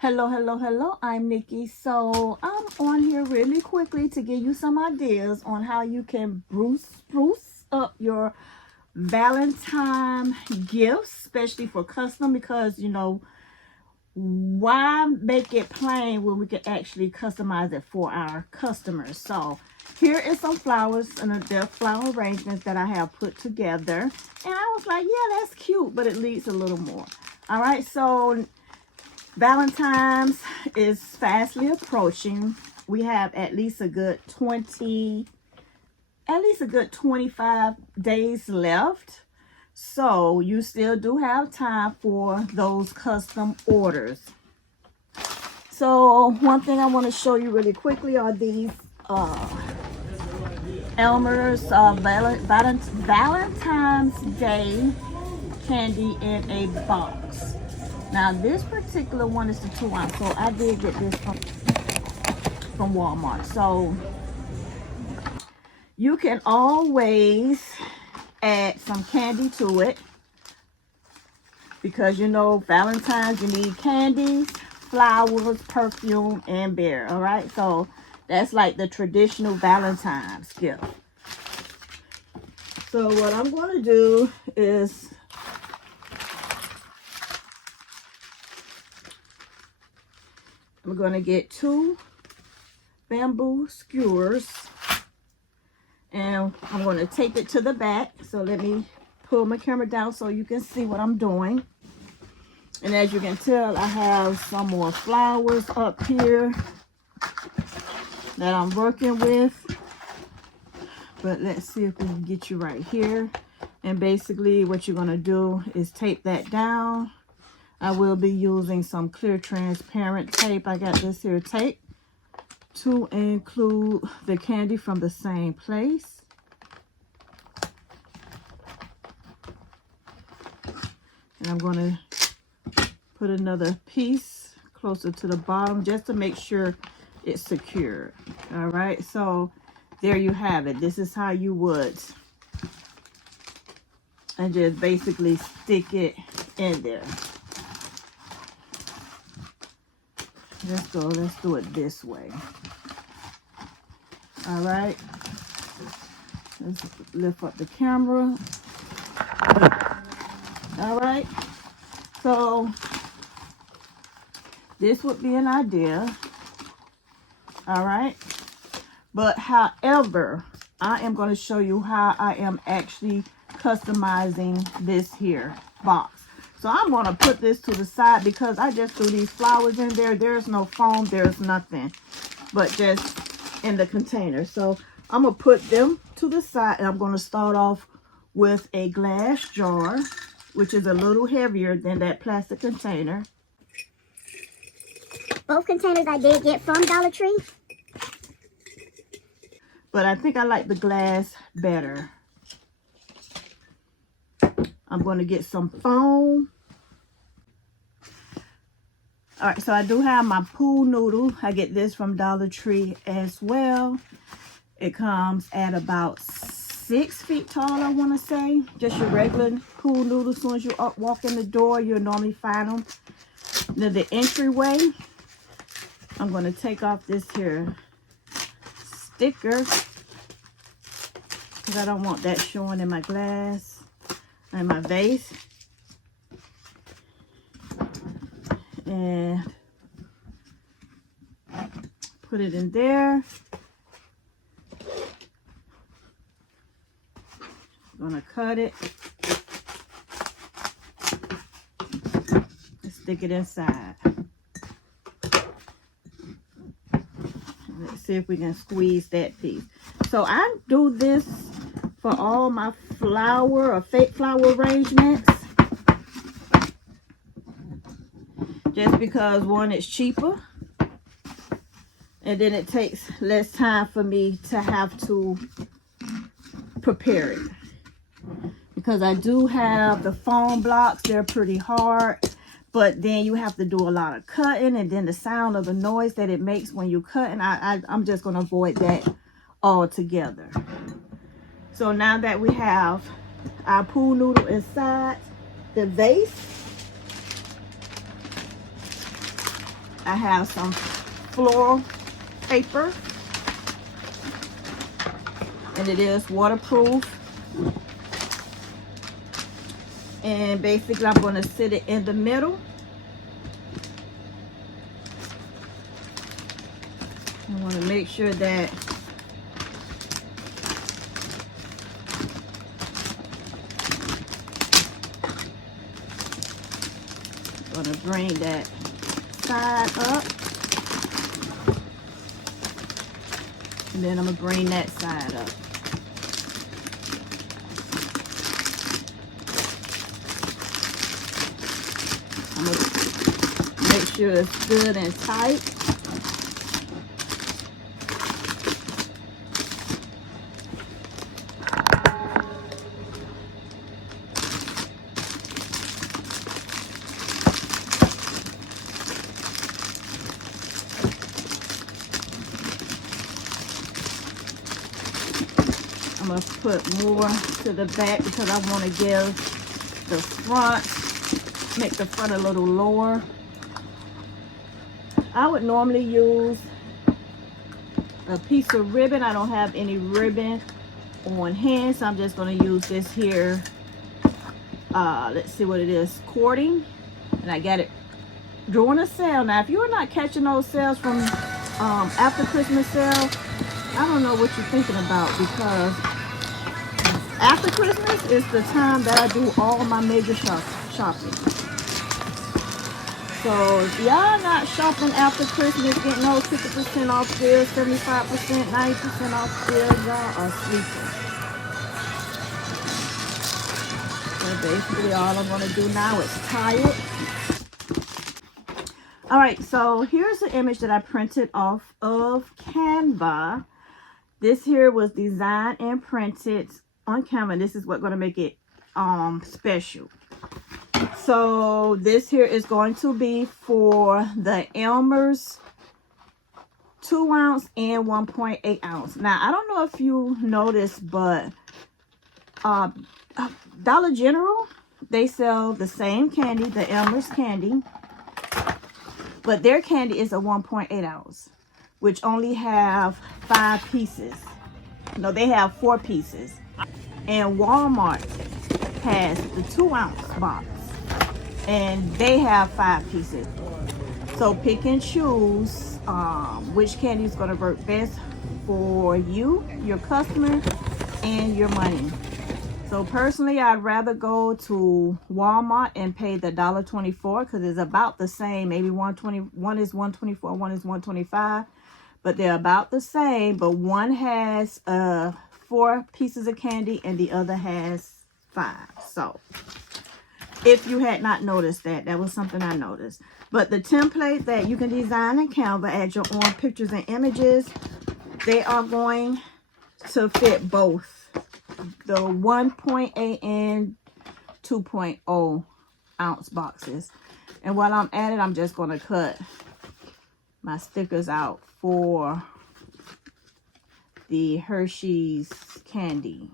Hello, I'm Nikki. So I'm on here really quickly to give you some ideas on how you can spruce up your Valentine gifts, especially for custom, because you know, why make it plain when we can actually customize it for our customers. So here is some flowers and the flower arrangements that I have put together, and I was like, yeah, that's cute, but it needs a little more. All right, so Valentine's is fastly approaching. We have at least a good 25 days left. So you still do have time for those custom orders. So one thing I want to show you really quickly are these Elmer's Valentine's Day candy in a box. Now this particular one is the 2-ounce, so I did get this from Walmart. So you can always add some candy to it, because you know Valentine's, you need candies, flowers, perfume, and beer. All right, so that's like the traditional Valentine's gift. So what I'm going to do is I'm going to get 2 bamboo skewers, and I'm going to tape it to the back. So let me pull my camera down so you can see what I'm doing. And as you can tell, I have some more flowers up here that I'm working with. But let's see if we can get you right here. And basically what you're going to do is tape that down. I will be using some clear transparent tape. I got this here tape to include the candy from the same place. And I'm going to put another piece closer to the bottom just to make sure it's secure. All right, so there you have it. This is how you would, and just basically stick it in there. Let's do it this way. All right, let's lift up the camera. All right, so this would be an idea. All right, but however, I am going to show you how I am actually customizing this here box. So I'm going to put this to the side because I just threw these flowers in there. There's no foam, there's nothing, but just in the container. So I'm going to put them to the side, and I'm going to start off with a glass jar, which is a little heavier than that plastic container. Both containers I did get from Dollar Tree. But I think I like the glass better. I'm going to get some foam. All right, so I do have my pool noodle. I get this from Dollar Tree as well. It comes at about 6 feet tall, I want to say. Just your regular pool noodle. As soon as you walk in the door, you'll normally find them near the entryway. I'm going to take off this here sticker because I don't want that showing in my glass and my vase. And put it in there. I'm gonna cut it and stick it inside. Let's see if we can squeeze that piece. So I do this for all my flower or fake flower arrangements, just because one, it's cheaper, and then it takes less time for me to have to prepare it. Because I do have the foam blocks, they're pretty hard, but then you have to do a lot of cutting, and then the sound of the noise that it makes when you cut, and I'm just going to avoid that altogether. So now that we have our pool noodle inside the vase, I have some floral paper, and it is waterproof. And basically I'm going to sit it in the middle. I want to make sure that I'm going to bring that side up, and then I'm going to bring that side up. I'm going to make sure it's good and tight. I'm going to put more to the back because I want to give the front, make the front a little lower. I would normally use a piece of ribbon. I don't have any ribbon on hand, so I'm just going to use this here. Let's see what it is, cording, and I got it during a sale. Now, if you're not catching those sales from after Christmas sale, I don't know what you're thinking about, because after Christmas is the time that I do all my major shopping. So if y'all not shopping after Christmas, getting those 50% off deals, 75%, 90% off deals, y'all are sleeping. So basically all I'm going to do now is tie it. Alright, so here's the image that I printed off of Canva. This here was designed and printed on Canva. This is what's going to make it special. So this here is going to be for the Elmer's 2 ounce and 1.8 ounce. Now, I don't know if you noticed, but Dollar General, they sell the same candy, the Elmer's candy, but their candy is a 1.8 ounce, which only have 5 pieces. No, they have 4 pieces. And Walmart has the 2 ounce box, and they have 5 pieces. So pick and choose which candy is going to work best for you, your customer, and your money. So personally, I'd rather go to Walmart and pay the $1.24 because it's about the same. Maybe one is $1.24, one is $1.25, but they're about the same. But one has 4 pieces of candy and the other has 5. So if you had not noticed that, that was something I noticed. But the template that you can design in Canva, add your own pictures and images, they are going to fit both the 1.8 and 2.0 ounce boxes. And while I'm at it, I'm just going to cut my stickers out for the Hershey's candy.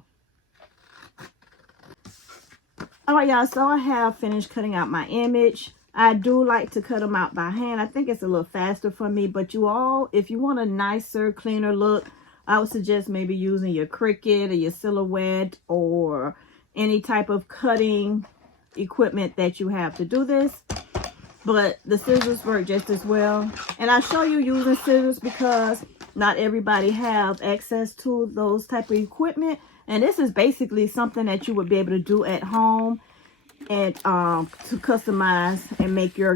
Alright, y'all, so I have finished cutting out my image. I do like to cut them out by hand. I think it's a little faster for me, but you all, if you want a nicer, cleaner look, I would suggest maybe using your Cricut or your Silhouette or any type of cutting equipment that you have to do this. But the scissors work just as well. And I show you using scissors because not everybody have access to those type of equipment. And this is basically something that you would be able to do at home and to customize and make your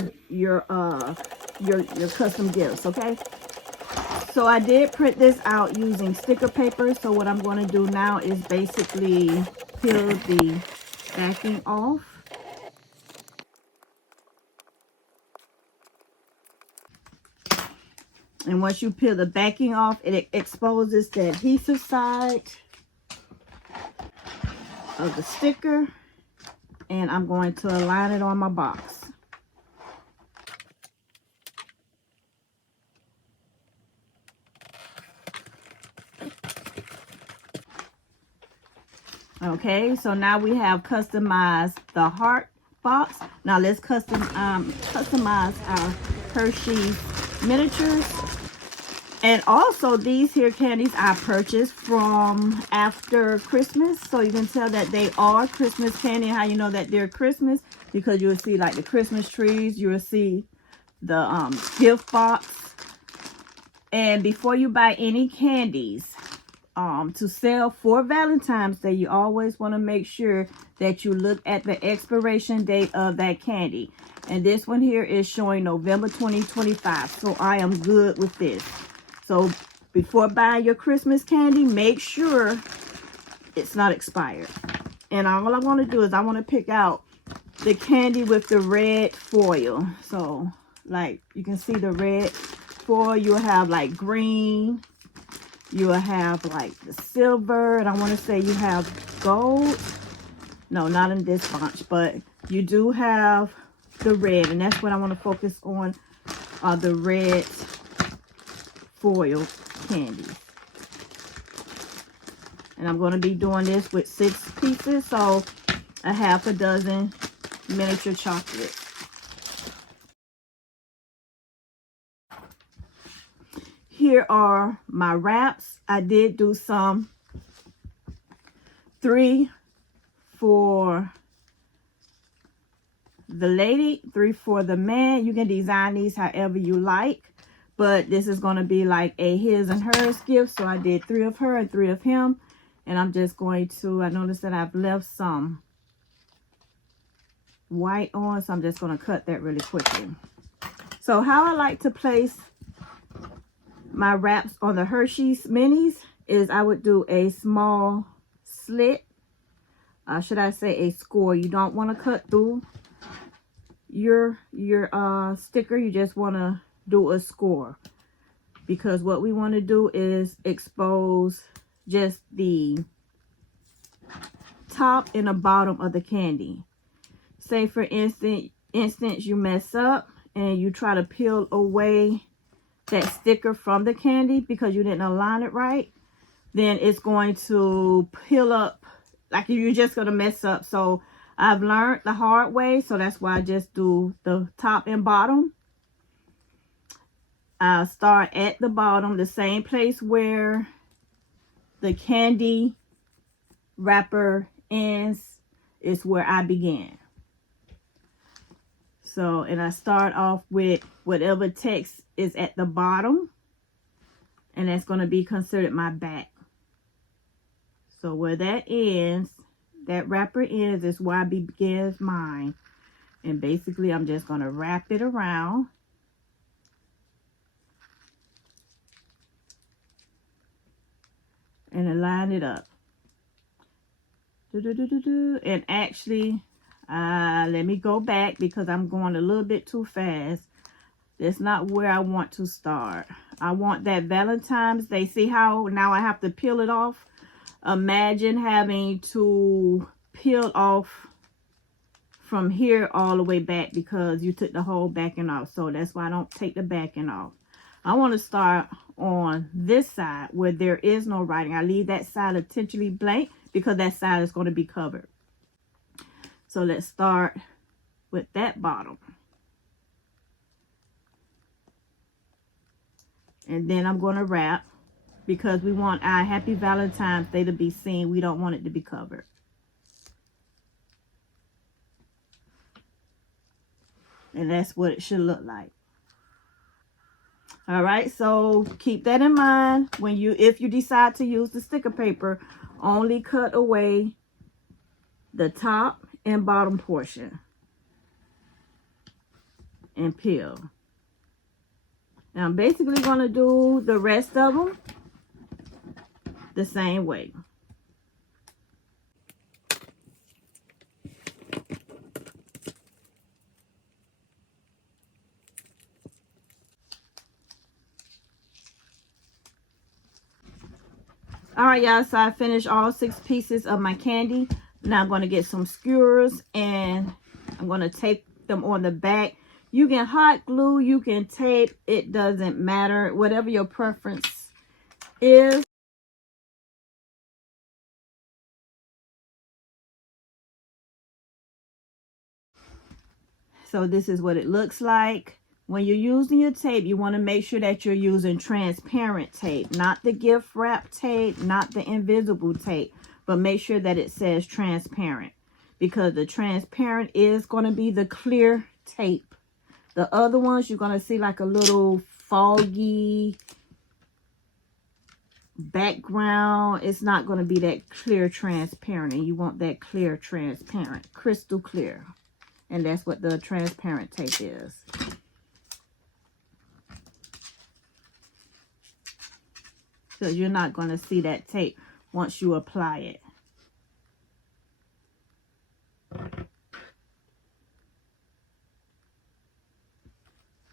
custom gifts, okay? So I did print this out using sticker paper. So what I'm going to do now is basically peel the backing off. And once you peel the backing off, it exposes the adhesive side of the sticker. And I'm going to align it on my box. Okay, so now we have customized the heart box. Now let's customize our Hershey's miniatures. And also these here candies I purchased from after Christmas. So you can tell that they are Christmas candy. How you know that they're Christmas? Because you'll see like the Christmas trees. You'll see the gift box. And before you buy any candies to sell for Valentine's Day, you always want to make sure that you look at the expiration date of that candy. And this one here is showing November 2025. So I am good with this. So before buying your Christmas candy, make sure it's not expired. And all I want to do is I want to pick out the candy with the red foil. So like you can see the red foil, you'll have like green, you'll have like the silver, and I want to say you have gold. No, not in this bunch, but you do have the red, and that's what I want to focus on, the red foil candies. And I'm going to be doing this with 6 pieces, so a half a dozen miniature chocolates. Here are my wraps. I did do some 3 for the lady, 3 for the man. You can design these however you like, but this is going to be like a his and hers gift. So I did 3 of her and 3 of him. And I'm just going to, I noticed that I've left some white on, so I'm just going to cut that really quickly. So how I like to place my wraps on the Hershey's minis is I would do a small slit, should I say a score. You don't want to cut through your sticker. You just want to do a score, because what we want to do is expose just the top and the bottom of the candy. Say for instance you mess up and you try to peel away that sticker from the candy because you didn't align it right, then it's going to peel up, like you're just going to mess up. So I've learned the hard way, so that's why I just do the top and bottom. I'll start at the bottom, the same place where the candy wrapper ends is where I began. So, and I start off with whatever text is at the bottom, and that's going to be considered my back. So where that ends, that wrapper ends, is where I begins mine. And basically I'm just going to wrap it around. And align it up. And actually, let me go back because I'm going a little bit too fast. That's not where I want to start. I want that Valentine's Day. See how now I have to peel it off? Imagine having to peel off from here all the way back because you took the whole backing off. So that's why I don't take the backing off. I want to start on this side where there is no writing. I leave that side intentionally blank because that side is going to be covered. So let's start with that bottom. And then I'm going to wrap because we want our Happy Valentine's Day to be seen. We don't want it to be covered. And that's what it should look like. All right, so keep that in mind when if you decide to use the sticker paper, only cut away the top and bottom portion and peel. Now I'm basically going to do the rest of them the same way. All right, y'all, so I finished all 6 pieces of my candy. Now I'm going to get some skewers and I'm going to tape them on the back. You can hot glue, you can tape, it doesn't matter, whatever your preference is. So this is what it looks like. when you're using your tape, you want to make sure that you're using transparent tape, not the gift wrap tape, not the invisible tape, but make sure that it says transparent, because the transparent is going to be the clear tape. The other ones, you're going to see like a little foggy background. It's not going to be that clear transparent, and you want that clear transparent, crystal clear. And that's what the transparent tape is. So you're not going to see that tape once you apply it.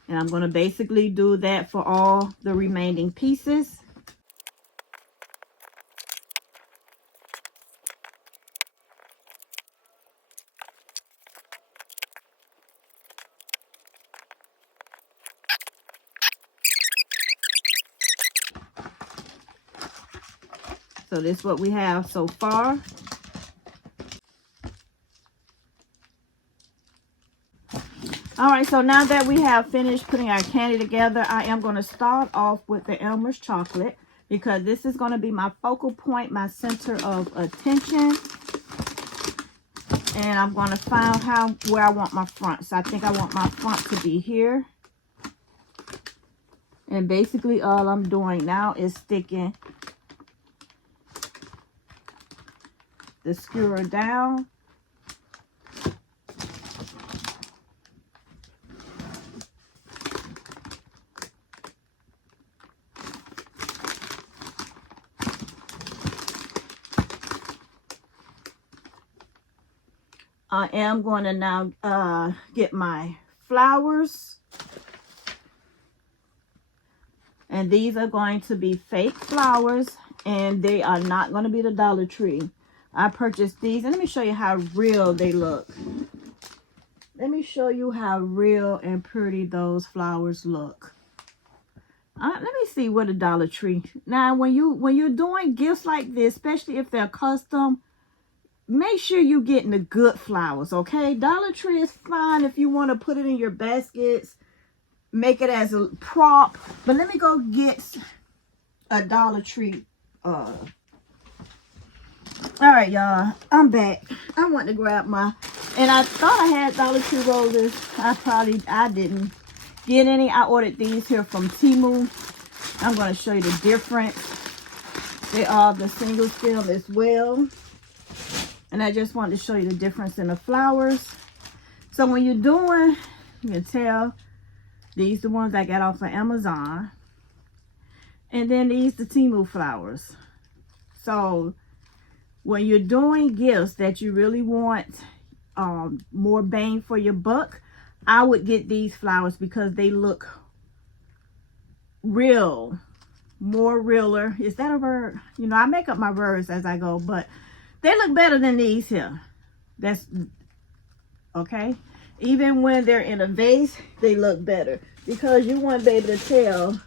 And I'm going to basically do that for all the remaining pieces. So this is what we have so far. All right, so now that we have finished putting our candy together, I am going to start off with the Elmer's chocolate, because this is going to be my focal point, my center of attention. And I'm going to find where I want my front. So I think I want my front to be here. And basically all I'm doing now is sticking the skewer down. I am going to now get my flowers. And these are going to be fake flowers, and they are not going to be the Dollar Tree. I purchased these, and let me show you how real they look. Let me show you how real and pretty those flowers look. Let me see what a Dollar Tree. Now, when you're doing gifts like this, especially if they're custom, make sure you're getting the good flowers, okay? Dollar Tree is fine if you want to put it in your baskets, make it as a prop. But let me go get a Dollar Tree. All right, y'all, I'm back. I want to grab and I thought I had Dollar Tree roses. I didn't get any. I ordered these here from Temu. I'm going to show you the difference. They are the single stem as well. And I just wanted to show you the difference in the flowers. So when you're doing, you can tell, these the ones I got off of Amazon. And then these the Temu flowers. So when you're doing gifts that you really want more bang for your buck, I would get these flowers because they look real, more realer. Is that a word? You know, I make up my words as I go, but they look better than these here. That's okay. Even when they're in a vase, they look better, because you want to be able to tell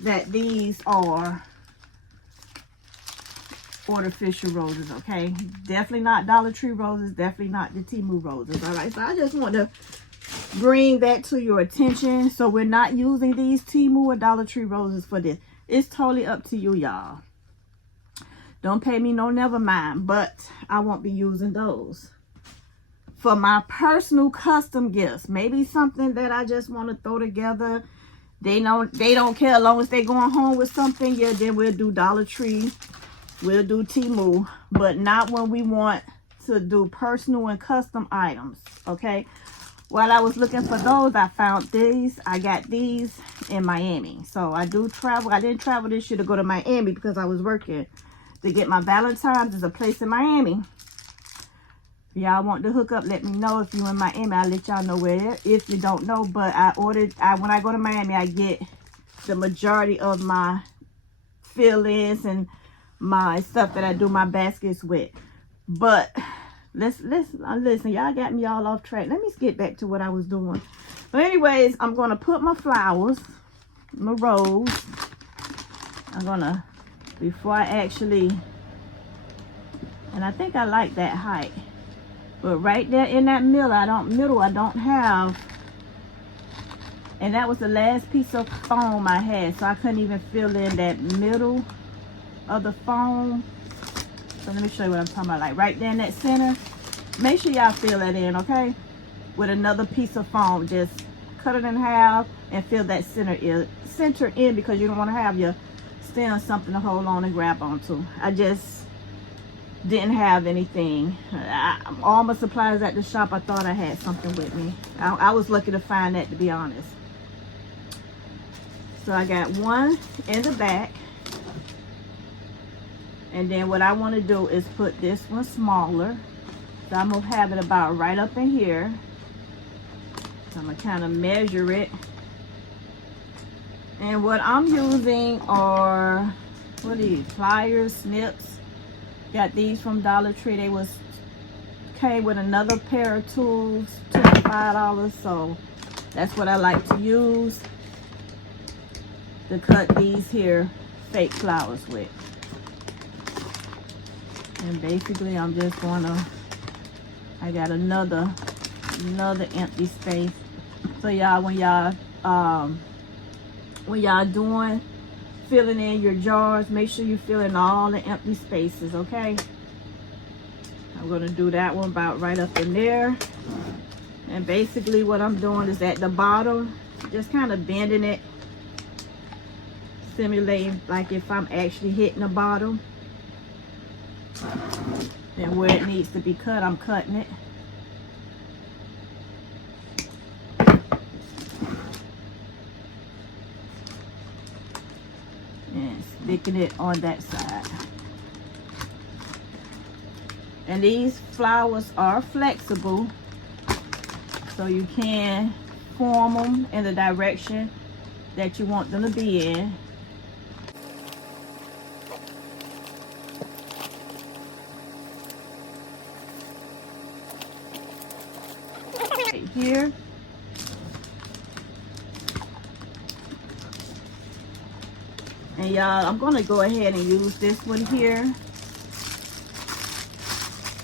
that these are artificial roses, okay? Definitely not Dollar Tree roses, definitely not the Temu roses. All right, so I just want to bring that to your attention. So we're not using these Temu or Dollar Tree roses for this. It's totally up to you, y'all. Don't pay me no never mind, but I won't be using those for my personal custom gifts. Maybe something that I just want to throw together. They don't care as long as they're going home with something. Yeah, then we'll do Dollar Tree. We'll do Temu, but not when we want to do personal and custom items, okay? While I was looking for those, I found these. I got these in Miami. So I do travel. I didn't travel this year to go to Miami because I was working to get my Valentine's. There's a place in Miami. If y'all want to hook up, let me know. If you're in Miami, I'll let y'all know where it is. If you don't know, but when I go to Miami, I get the majority of my fill-ins and my stuff that I do my baskets with. But listen, y'all got me all off track. Let me get back to what I was doing. But anyways, I'm gonna put my flowers, my rose. I'm gonna, before I actually, and I think I like that height, but right there in that middle, I don't have And that was the last piece of foam I had, so I couldn't even fill in that middle of the foam. So let me show you what I'm talking about. Like right there in that center, make sure y'all fill that in, okay? With another piece of foam, just cut it in half and fill that center in, because you don't want to have your stem something to hold on and grab onto. I just didn't have anything. All my supplies at the shop, I thought I had something with me. I was lucky to find that, to be honest. So I got one in the back. And then what I want to do is put this one smaller. So I'm going to have it about right up in here. So I'm going to kind of measure it. And what I'm using are, what are these? Pliers, snips. Got these from Dollar Tree. They came with another pair of tools, $25. So that's what I like to use to cut these here fake flowers with. And basically I'm just gonna, I got another empty space. So y'all, when y'all doing filling in your jars, make sure you fill in all the empty spaces, okay? I'm gonna do that one about right up in there. And basically what I'm doing is at the bottom, just kind of bending it, simulating like if I'm actually hitting the bottom. And where it needs to be cut, I'm cutting it. And sticking it on that side. And these flowers are flexible, so you can form them in the direction that you want them to be in. Right here. And y'all, I'm gonna go ahead and use this one here.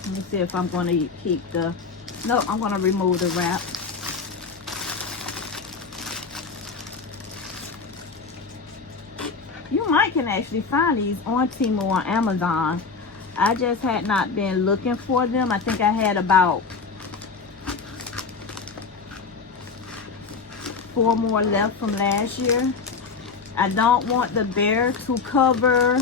Let me see if I'm gonna keep the, no, I'm gonna remove the wrap. You might can actually find these on Temu or Amazon. I just had not been looking for them. I think I had about 4 more left from last year. I don't want the bear to cover,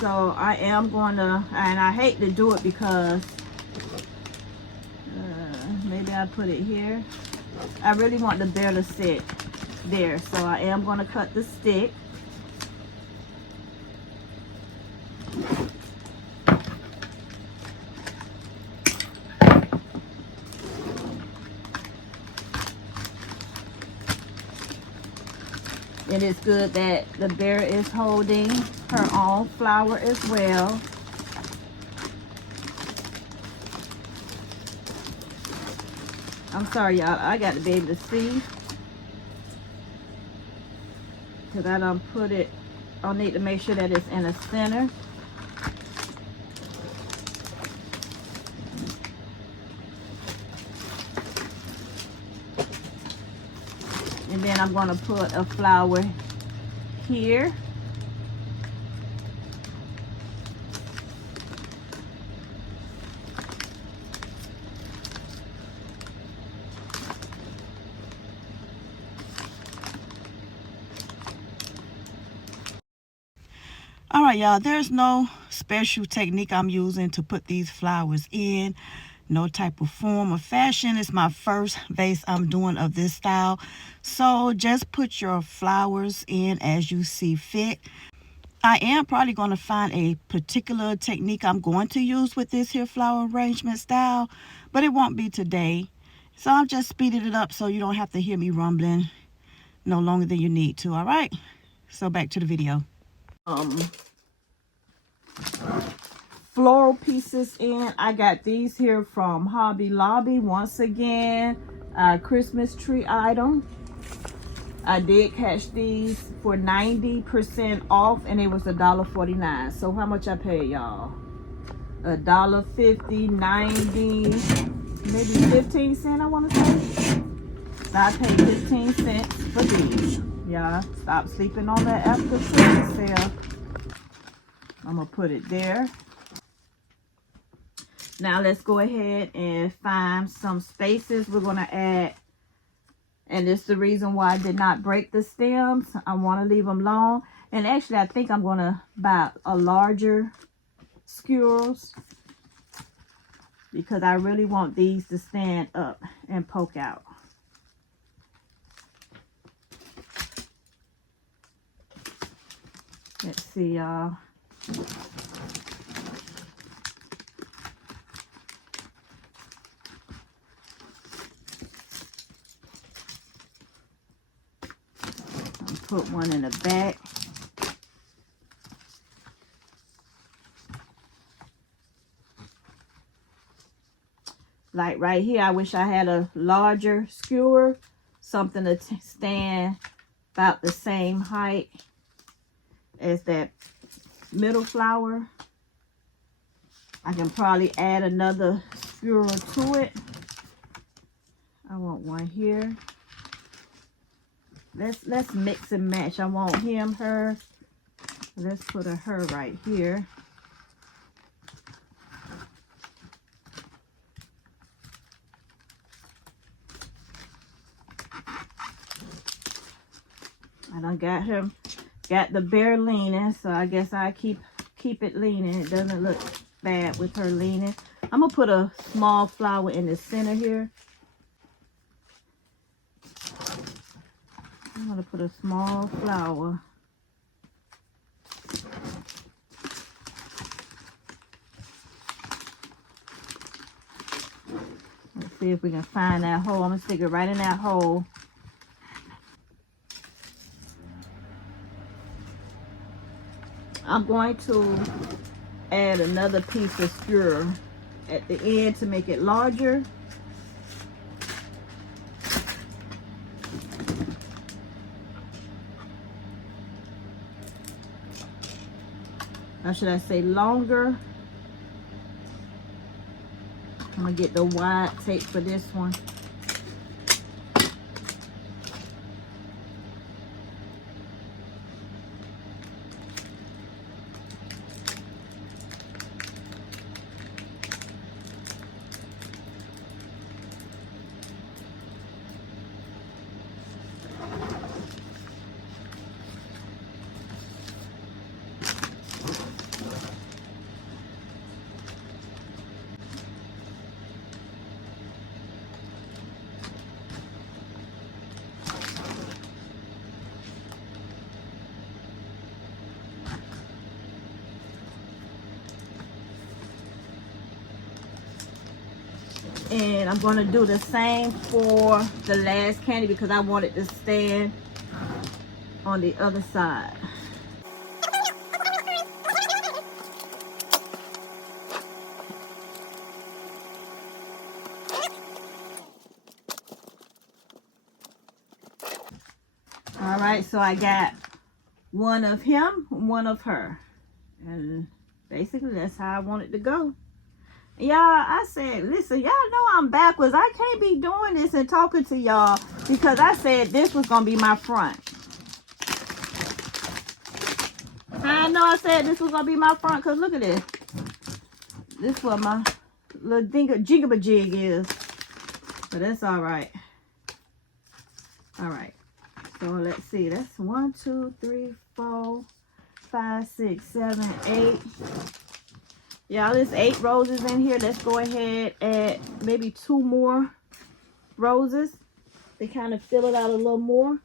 so I am gonna, and I hate to do it because maybe I put it here. I really want the bear to sit there, so I am gonna cut the stick. And it's good that the bear is holding her own flower as well. I'm sorry, y'all. I got to be able to see, because I don't put it, I'll need to make sure that it's in the center. And then I'm going to put a flower here. All right, y'all, there's no special technique I'm using to put these flowers in. No type of form or fashion. It's my first vase I'm doing of this style. So just put your flowers in as you see fit. I am probably going to find a particular technique I'm going to use with this here flower arrangement style, but it won't be today. So I'm just speeding it up so you don't have to hear me rumbling no longer than you need to. All right, so back to the video. Floral pieces in. I got these here from Hobby Lobby. Once again, Christmas tree item. I did catch these for 90% off, and it was $1.49. So how much I paid, y'all? $1.50, 90, maybe 15 cents, I want to say. So I paid 15 cents for these. Y'all, stop sleeping on that after Christmas sale. I'm going to put it there. Now let's go ahead and find some spaces we're going to add. And this is the reason why I did not break the stems. I want to leave them long. And actually, I think I'm going to buy a larger skewers, because I really want these to stand up and poke out. Let's see, y'all. Put one in the back. Like right here, I wish I had a larger skewer, something to stand about the same height as that middle flower. I can probably add another skewer to it. I want one here. Let's mix and match. I want him, her. Let's put a her right here. I done got the bear leaning, so I guess I keep it leaning. It doesn't look bad with her leaning. I'm gonna put a small flower in the center here. I'm gonna put a small flower. Let's see if we can find that hole. I'm gonna stick it right in that hole. I'm going to add another piece of skewer at the end to make it larger. Or should I say longer? I'm gonna get the wide tape for this one. And I'm going to do the same for the last candy because I want it to stand on the other side. All right, so I got one of him, one of her. And basically that's how I want it to go. Y'all, I said, listen, y'all know I'm backwards. I can't be doing this and talking to y'all because I said this was going to be my front. I know I said this was going to be my front because look at this. This is what my little jig is. But that's all right. All right. So let's see. That's 1, 2, 3, 4, 5, 6, 7, 8. Y'all, there's 8 roses in here. Let's go ahead and add maybe 2 more roses to kind of fill it out a little more.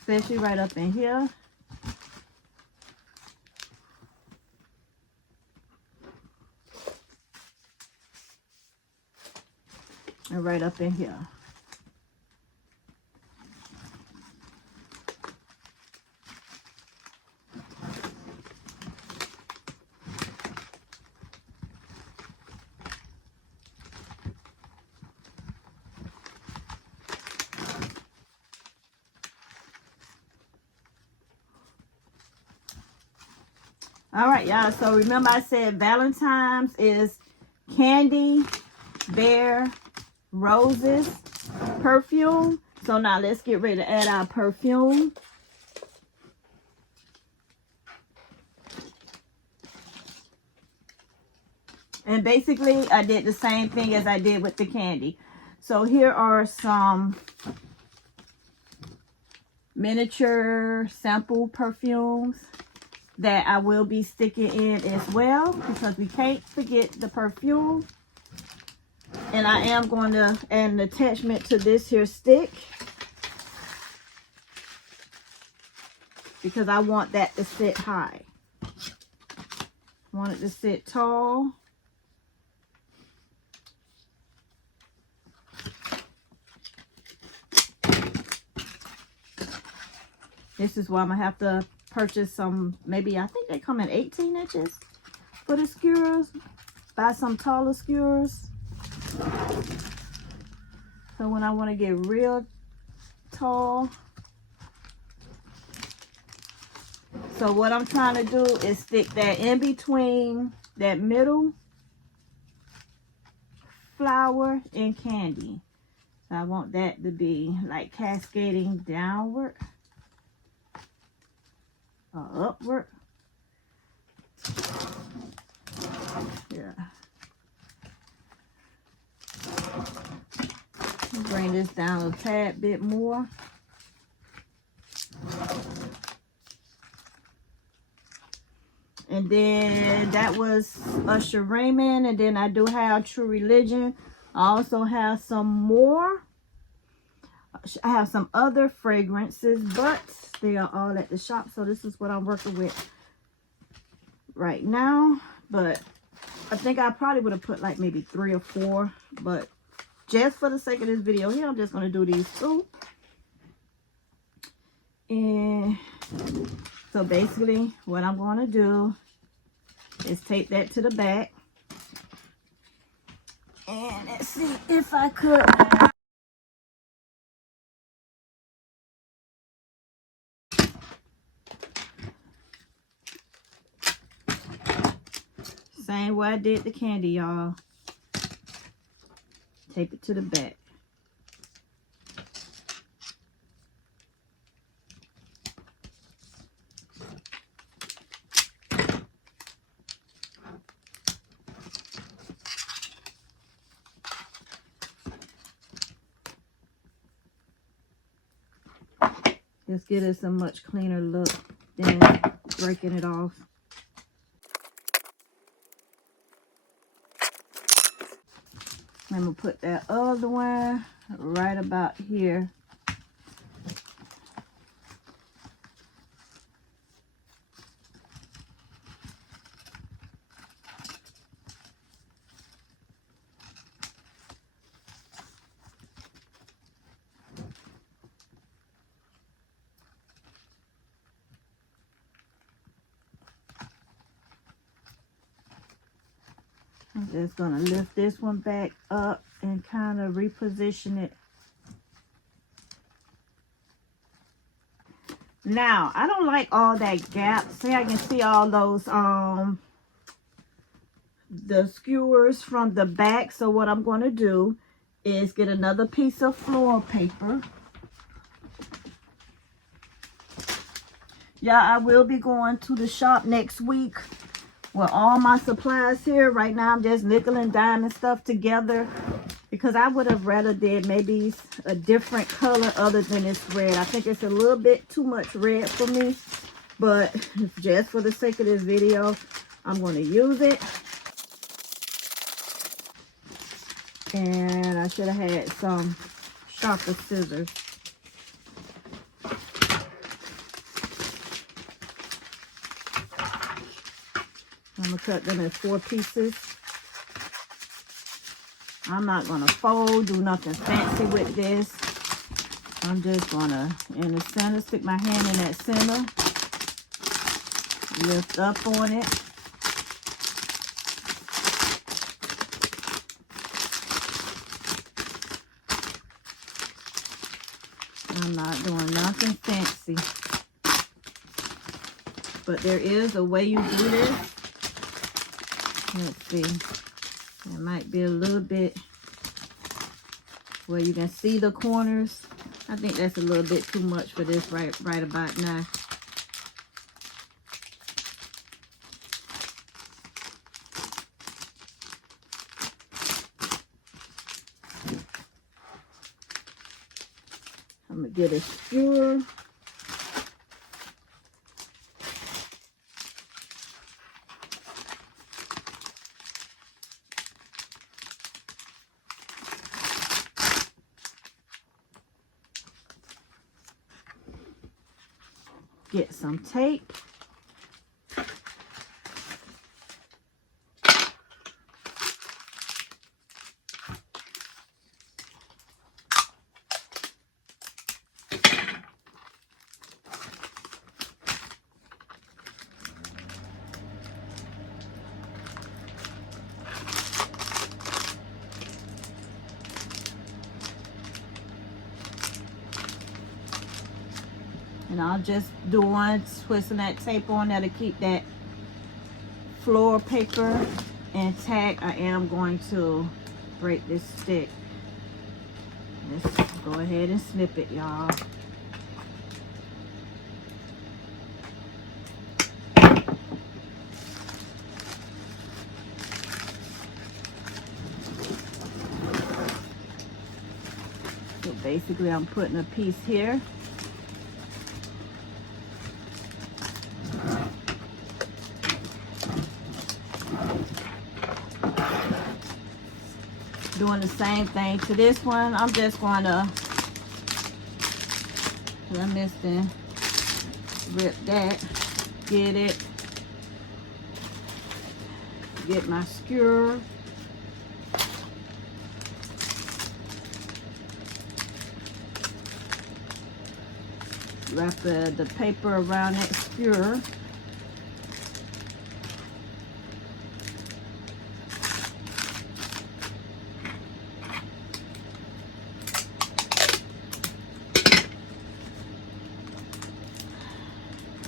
Especially right up in here. And right up in here. All right, y'all. So remember I said Valentine's is candy, bear, Roses perfume. So now let's get ready to add our perfume. And basically, I did the same thing as I did with the candy. So here are some miniature sample perfumes that I will be sticking in as well, because we can't forget the perfume. And I am going to add an attachment to this here stick, because I want that to sit high. I want it to sit tall. This is why I'm going to have to purchase some, maybe I think they come in 18 inches for the skewers. Buy some taller skewers. So when I want to get real tall. So what I'm trying to do is stick that in between that middle flower and candy. So I want that to be like cascading downward or upward. Yeah. Bring this down a tad bit more. And then that was Usher Raymond. And then I do have True Religion. I also have some more. I have some other fragrances, but they are all at the shop. So this is what I'm working with right now. But I think I probably would have put like maybe 3 or 4. But just for the sake of this video here, I'm just going to do these 2. And so basically what I'm going to do is tape that to the back. And let's see if I could. Same way I did the candy, y'all. Tape it to the back. Just get us a much cleaner look than breaking it off. I'm going to put that other one right about here. I'm just going to lift this one back up and kind of reposition it. Now, I don't like all that gap. See, I can see all those, the skewers from the back. So what I'm going to do is get another piece of floral paper. Yeah, I will be going to the shop next week with all my supplies here. Right now, I'm just nickel and diming stuff together, because I would have rather did maybe a different color other than this red. I think it's a little bit too much red for me, but just for the sake of this video, I'm going to use it. And I should have had some sharper scissors. I'm going to cut them in 4 pieces. I'm not going to fold, do nothing fancy with this. I'm just going to, in the center, stick my hand in that center. Lift up on it. I'm not doing nothing fancy. But there is a way you do this. Let's see. It might be a little bit where you can see the corners. I think that's a little bit too much for this right about now. I'm gonna get a skewer. Get some tape. And I'll just do one, twisting that tape on there to keep that floor paper intact. I am going to break this stick. Let's go ahead and snip it, y'all. So basically I'm putting a piece here. Doing the same thing to this one. I'm just going to, I missed it, rip that, get it, get my skewer. Wrap the paper around that skewer.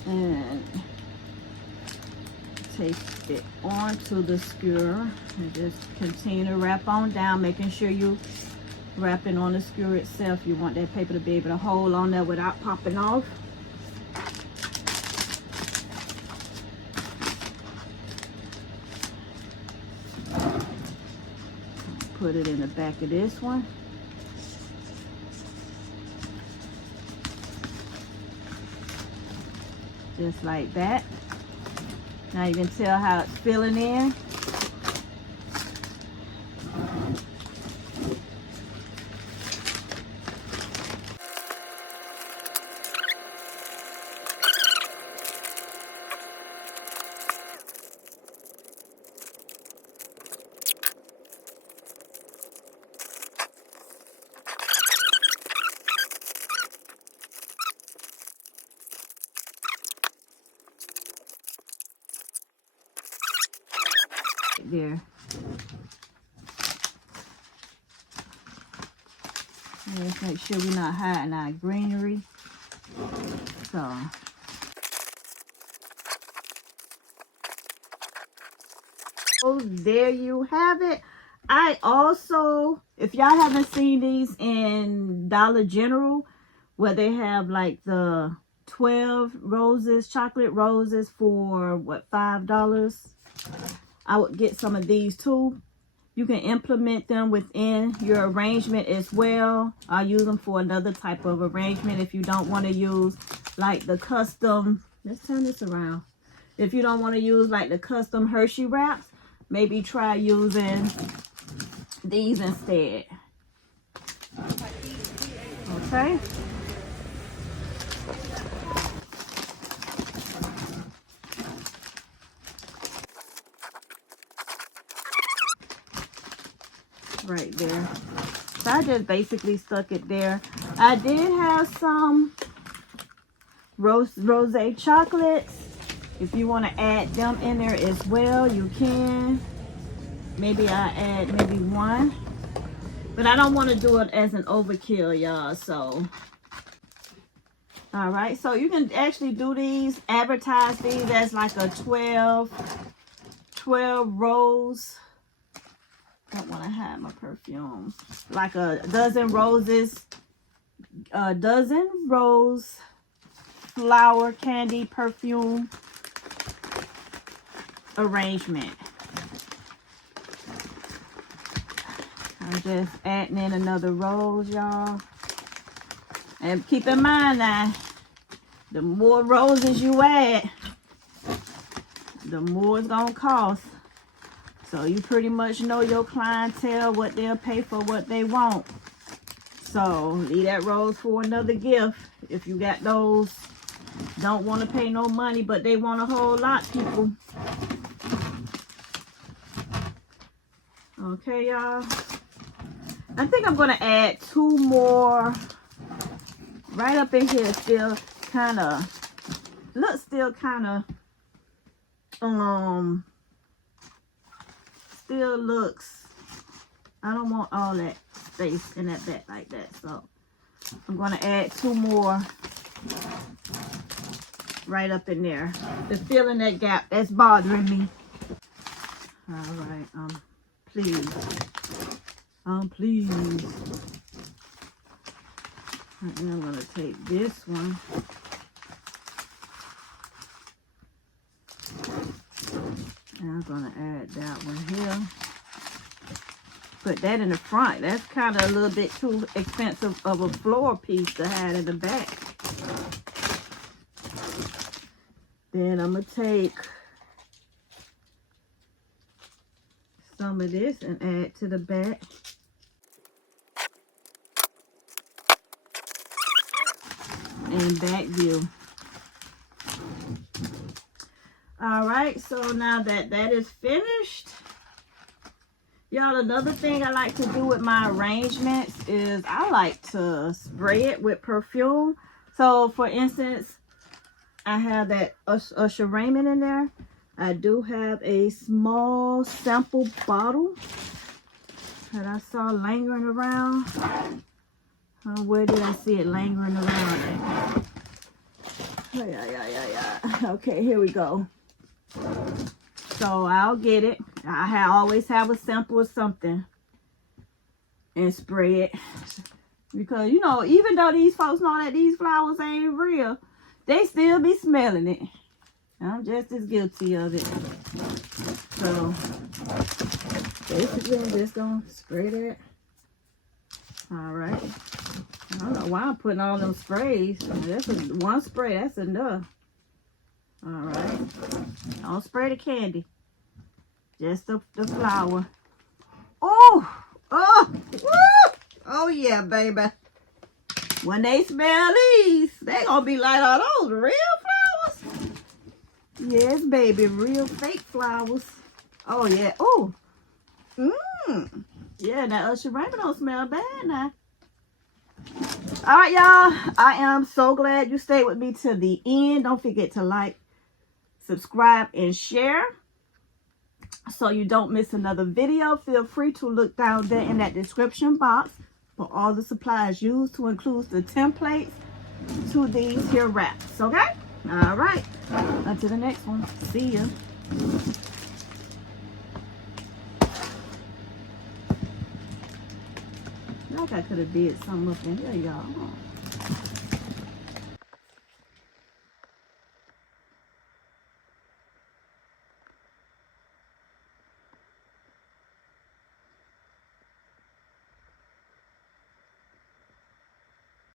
And take it onto the skewer and just continue to wrap on down, making sure you wrap it on the skewer itself. You want that paper to be able to hold on there without popping off. Put it in the back of this one. Just like that. Now you can tell how it's filling in. There. Let's make sure we're not hiding our greenery. So there you have it. I also, if y'all haven't seen these in Dollar General, where they have like the 12 roses, chocolate roses for what, $5? I would get some of these too. You can implement them within your arrangement as well. I'll use them for another type of arrangement if you don't want to use like the custom, let's turn this around. If you don't want to use like the custom Hershey wraps, maybe try using these instead. Okay. Right there. So I just basically stuck it there. I did have some rosé chocolates. If you want to add them in there as well, you can. Maybe I add maybe one. But I don't want to do it as an overkill, y'all. So, all right. So you can actually do these, advertise these as like a 12 rows Don't want to hide my perfume. Like a dozen roses. A dozen rose flower candy perfume arrangement. I'm just adding in another rose, y'all. And keep in mind now, the more roses you add, the more it's gonna cost. So you pretty much know your clientele, what they'll pay for what they want. So leave that rose for another gift. If you got those, don't want to pay no money, but they want a whole lot, people. Okay, y'all. I think I'm going to add 2 more right up in here. Still kind of, still looks, I don't want all that space in that back like that. So I'm going to add 2 more right up in there. To fill in that gap that's bothering me. All right, please. Please. And I'm going to take this one. And I'm going to add that one here. Put that in the front. That's kind of a little bit too expensive of a floor piece to have in the back. Then I'm going to take some of this and add to the back. And back view. All right, so now that that is finished, y'all, another thing I like to do with my arrangements is I like to spray it with perfume. So for instance, I have that Usher Raymond in there. I do have a small sample bottle that I saw lingering around. Where did I see it lingering around? Okay, here we go. So I'll get it. I always have a sample of something and spray it. Because, you know, even though these folks know that these flowers ain't real, they still be smelling it. I'm just as guilty of it. So basically I'm just going to spray that. Alright. I don't know why I'm putting all them sprays. That's one spray, that's enough. Alright. Don't spray the candy. Just the flower. Oh! Oh! Woo! Oh yeah, baby. When they smell these, they gonna be like, are those real flowers? Yes, baby. Real fake flowers. Oh yeah. Oh. Yeah, that Usher Raymond don't smell bad now. Alright, y'all. I am so glad you stayed with me to the end. Don't forget to like, subscribe, and share so you don't miss another video. Feel free to look down there in that description box for all the supplies used, to include the templates to these here wraps. Okay? All right. Until the next one. See ya. Like I could have did something up in here, y'all.